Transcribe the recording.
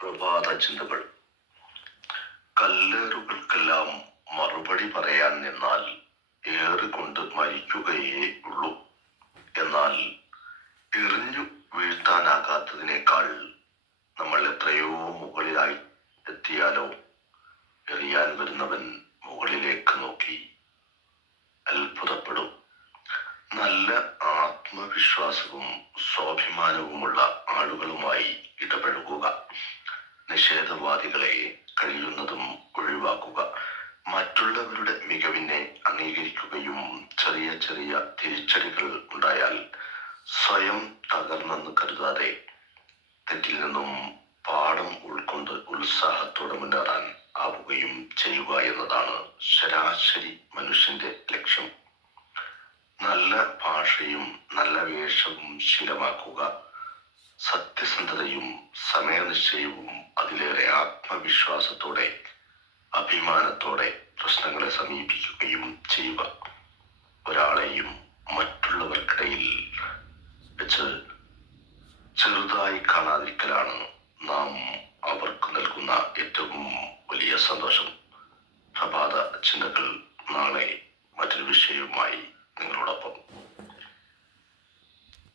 പ്രഭാത ചിന്തകൾ. കല്ലേറുകൾക്കെല്ലാം മറുപടി പറയാൻ നിന്നാൽ ഏറുകൊണ്ട് മരിക്കുകയേ ഉള്ളൂ. എന്നാൽ എറിഞ്ഞു വീഴ്ത്താനാകാത്തതിനേക്കാൾ നമ്മൾ എത്രയോ മുകളിലായി എത്തിയാലോ എറിയാൻ വരുന്നവൻ മുകളിലേക്ക് നോക്കി അത്ഭുതപ്പെടും. നല്ല ആത്മവിശ്വാസവും സ്വാഭിമാനവുമുള്ള ആളുകളുമായി ഇടപഴകുക. നിഷേധവാദികളെ കഴിയുന്നതും ഒഴിവാക്കുക. മറ്റുള്ളവരുടെ മികവിനെ അംഗീകരിക്കുകയും ചെറിയ ചെറിയ തിരിച്ചടികൾ ഉണ്ടായാൽ സ്വയം തകർന്നെന്ന് കരുതാതെ തെറ്റിൽ നിന്നും പാഠം ഉൾക്കൊണ്ട് ഉത്സാഹത്തോടെ മുന്നേറാൻ ആവുകയും ചെയ്യുക എന്നതാണ് ശരാശരി മനുഷ്യന്റെ ലക്ഷ്യം. നല്ല ഭാഷയും നല്ല വേഷവും ശീലമാക്കുക. സത്യസന്ധതയും സമയനിശ്ചയവും അതിലേറെ ആത്മവിശ്വാസത്തോടെ അഭിമാനത്തോടെ പ്രശ്നങ്ങളെ സമീപിക്കുകയും ചെയ്യുക. ഒരാളെയും മറ്റുള്ളവർക്കിടയിൽ വെച്ച് ചെറുതായി കാണാതിരിക്കലാണ് നാം അവർക്ക് നൽകുന്ന ഏറ്റവും വലിയ സന്തോഷം. പ്രഭാത ചിന്തകൾ നാളെ മറ്റൊരു വിഷയവുമായി നിങ്ങളോടൊപ്പം.